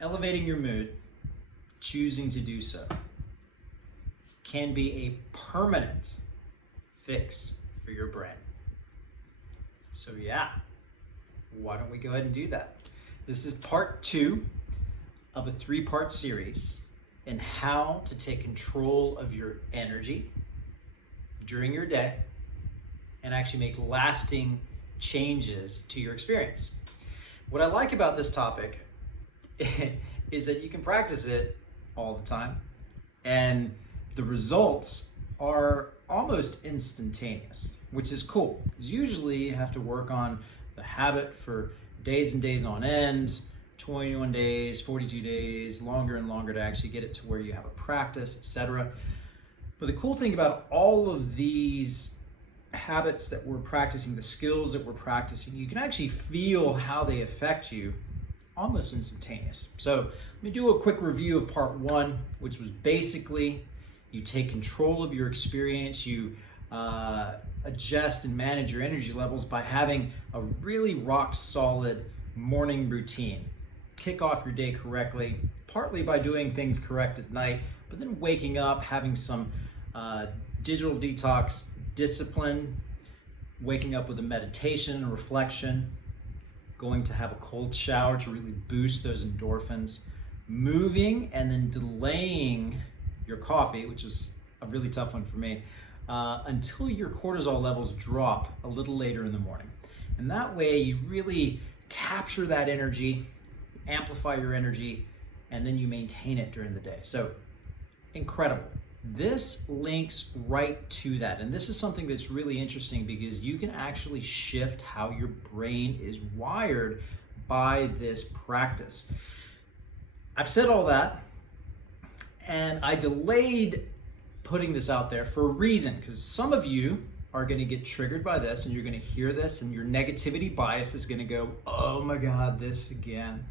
Elevating your mood, choosing to do so, can be a permanent fix for your brain. So yeah, why don't we go ahead and do that? This is part 2 of a 3-part series in how to take control of your energy during your day and actually make lasting changes to your experience. What I like about this topic is that you can practice it all the time, and the results are almost instantaneous, which is cool. Because usually you have to work on the habit for days and days on end, 21 days, 42 days, longer and longer to actually get it to where you have a practice, etc. But the cool thing about all of these habits that we're practicing, the skills that we're practicing, you can actually feel how they affect you almost instantaneous. So let me do a quick review of part 1, which was basically you take control of your experience, you adjust and manage your energy levels by having a really rock solid morning routine. Kick off your day correctly, partly by doing things correct at night, but then waking up, having some digital detox discipline, waking up with a meditation and reflection, going to have a cold shower to really boost those endorphins, moving and then delaying your coffee, which is a really tough one for me, until your cortisol levels drop a little later in the morning. And that way you really capture that energy, amplify your energy, and then you maintain it during the day. So incredible. This links right to that. And this is something that's really interesting because you can actually shift how your brain is wired by this practice. I've said all that, and I delayed putting this out there for a reason, because some of you are going to get triggered by this and you're going to hear this and your negativity bias is going to go, oh my God, this again.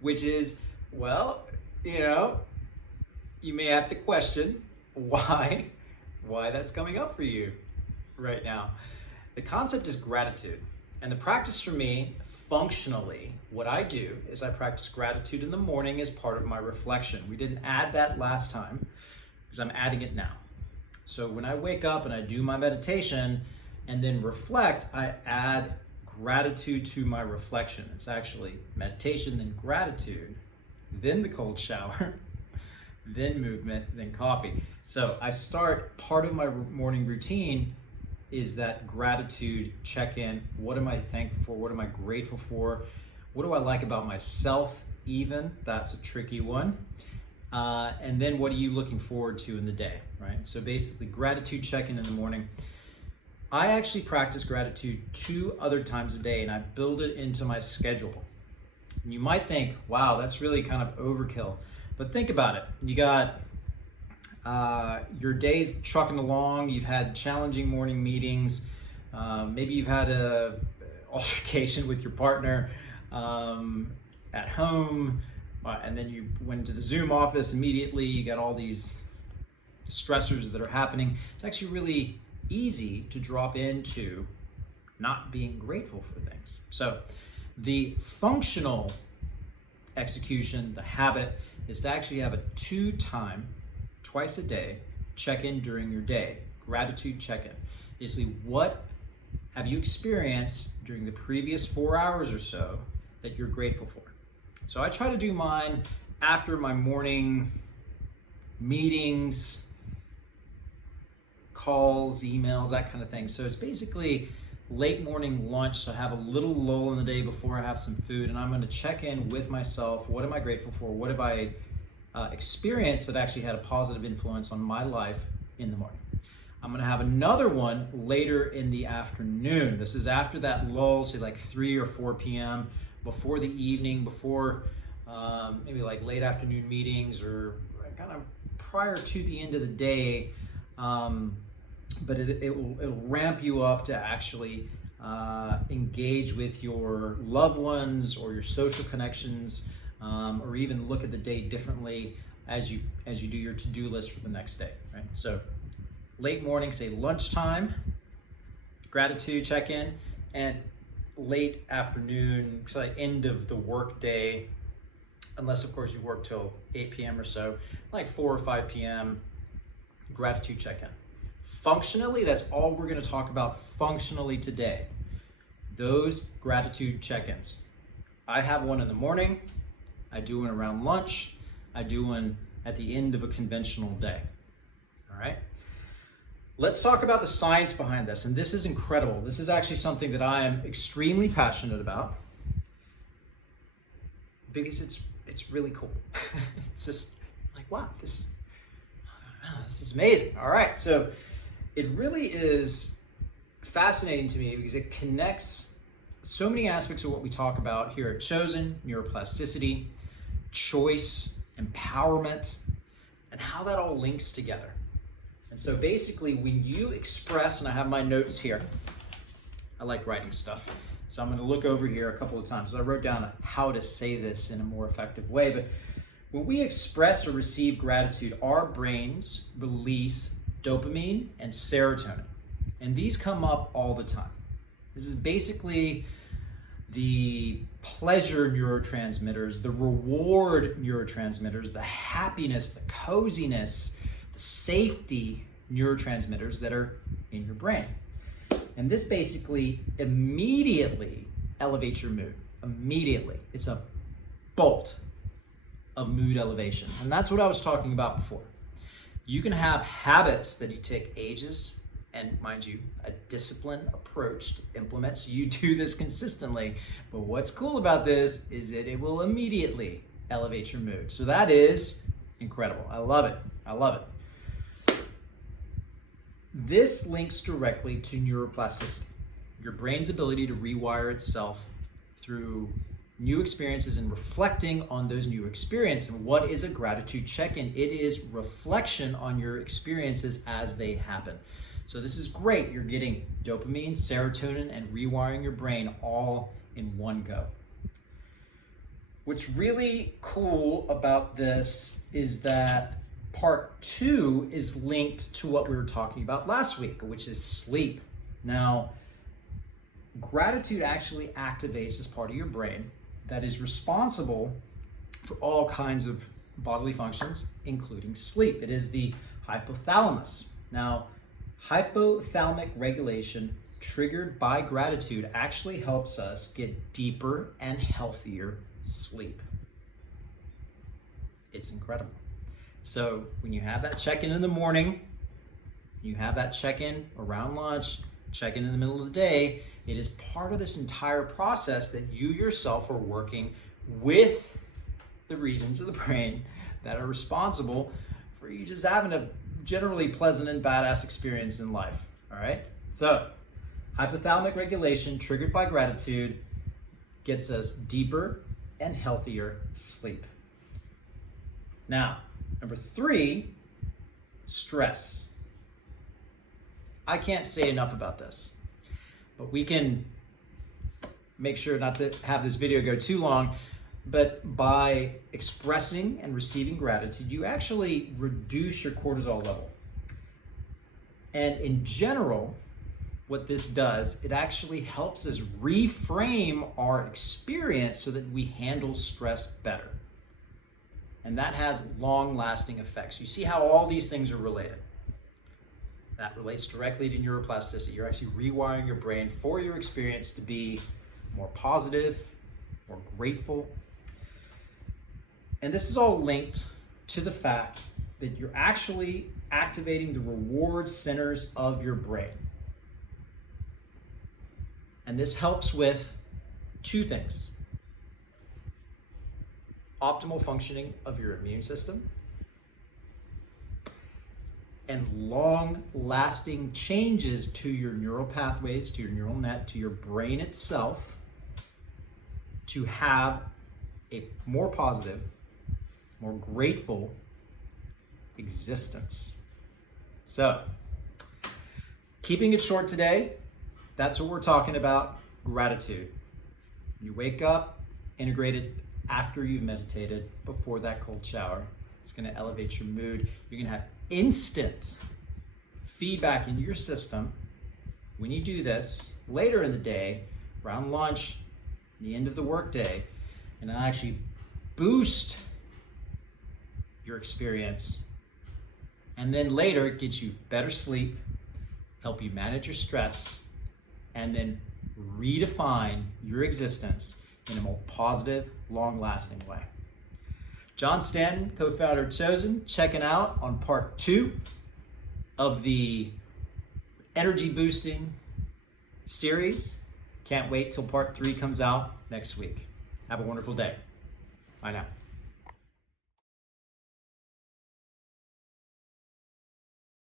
Which is, well, you may have to question why that's coming up for you right now. The concept is gratitude. And the practice for me, functionally, what I do is I practice gratitude in the morning as part of my reflection. We didn't add that last time because I'm adding it now. So when I wake up and I do my meditation and then reflect, I add gratitude to my reflection. It's actually meditation, then gratitude, then the cold shower, then movement, then coffee. So I start, part of my morning routine is that gratitude check-in. What am I thankful for? What am I grateful for? What do I like about myself even? That's a tricky one. And then what are you looking forward to in the day, right? So basically gratitude check-in in the morning. I actually practice gratitude 2 other times a day and I build it into my schedule. And you might think, wow, that's really kind of overkill. But think about it. You got your day's trucking along, you've had challenging morning meetings, maybe you've had a altercation with your partner at home, and then you went to the Zoom office immediately, you got all these stressors that are happening. It's actually really easy to drop into not being grateful for things. So the functional execution, the habit, is to actually have a 2-time, twice a day, check-in during your day. Gratitude check-in. Basically, what have you experienced during the previous 4 hours or so that you're grateful for? So I try to do mine after my morning meetings, calls, emails, that kind of thing. So it's basically late morning lunch, so I have a little lull in the day before I have some food, and I'm going to check in with myself. What am I grateful for? What have I experienced that actually had a positive influence on my life in the morning? I'm going to have another one later in the afternoon. This is after that lull, say like 3 or 4 p.m., before the evening, before maybe like late afternoon meetings or kind of prior to the end of the day. But it'll ramp you up to actually engage with your loved ones or your social connections, or even look at the day differently as you do your to-do list for the next day, right? So late morning, say lunchtime, gratitude check-in, and late afternoon, like end of the work day, unless of course you work till 8 p.m. or so, like 4 or 5 p.m., gratitude check-in. Functionally, that's all we're going to talk about functionally today. Those gratitude check-ins. I have one in the morning, I do one around lunch, I do one at the end of a conventional day. All right? Let's talk about the science behind this, and this is incredible. This is actually something that I am extremely passionate about because it's really cool. It's just like, wow, this is amazing. All right, so it really is fascinating to me because it connects so many aspects of what we talk about here at Chōsen, neuroplasticity, choice, empowerment, and how that all links together. And so basically when you express, and I have my notes here, I like writing stuff, so I'm going to look over here a couple of times. I wrote down how to say this in a more effective way, but when we express or receive gratitude, our brains release dopamine and serotonin, and these come up all the time. This is basically the pleasure neurotransmitters, the reward neurotransmitters, the happiness, the coziness, the safety neurotransmitters that are in your brain. And this basically immediately elevates your mood. Immediately. It's a bolt of mood elevation. And that's what I was talking about before. You can have habits that you take ages and, mind you, a disciplined approach to implement, so you do this consistently. But what's cool about this is that it will immediately elevate your mood. So that is incredible. I love it. I love it. This links directly to neuroplasticity, your brain's ability to rewire itself through new experiences and reflecting on those new experiences. And what is a gratitude check-in? It is reflection on your experiences as they happen. So this is great. You're getting dopamine, serotonin, and rewiring your brain all in one go. What's really cool about this is that part 2 is linked to what we were talking about last week, which is sleep. Now, gratitude actually activates this part of your brain that is responsible for all kinds of bodily functions, including sleep. It is the hypothalamus. Now, hypothalamic regulation triggered by gratitude actually helps us get deeper and healthier sleep. It's incredible. So when you have that check-in in the morning, you have that check-in around lunch, check-in in the middle of the day, it is part of this entire process that you yourself are working with the regions of the brain that are responsible for you just having a generally pleasant and badass experience in life. All right? So hypothalamic regulation triggered by gratitude gets us deeper and healthier sleep. Now, number 3, stress. I can't say enough about this, but we can make sure not to have this video go too long, but by expressing and receiving gratitude, you actually reduce your cortisol level. And in general, what this does, it actually helps us reframe our experience so that we handle stress better. And that has long-lasting effects. You see how all these things are related. That relates directly to neuroplasticity. You're actually rewiring your brain for your experience to be more positive, more grateful. And this is all linked to the fact that you're actually activating the reward centers of your brain. And this helps with 2 things. Optimal functioning of your immune system and long-lasting changes to your neural pathways, to your neural net, to your brain itself, to have a more positive, more grateful existence. So, keeping it short today, that's what we're talking about, gratitude. You wake up, integrate it after you've meditated, before that cold shower. It's gonna elevate your mood. You're gonna have instant feedback in your system when you do this later in the day, around lunch, the end of the workday, and it'll actually boost your experience. And then later it gets you better sleep, help you manage your stress, and then redefine your existence in a more positive, long-lasting way. John Stanton, co-founder Chōsen, checking out on part 2 of the energy boosting series. Can't wait till part 3 comes out next week. Have a wonderful day. Bye now.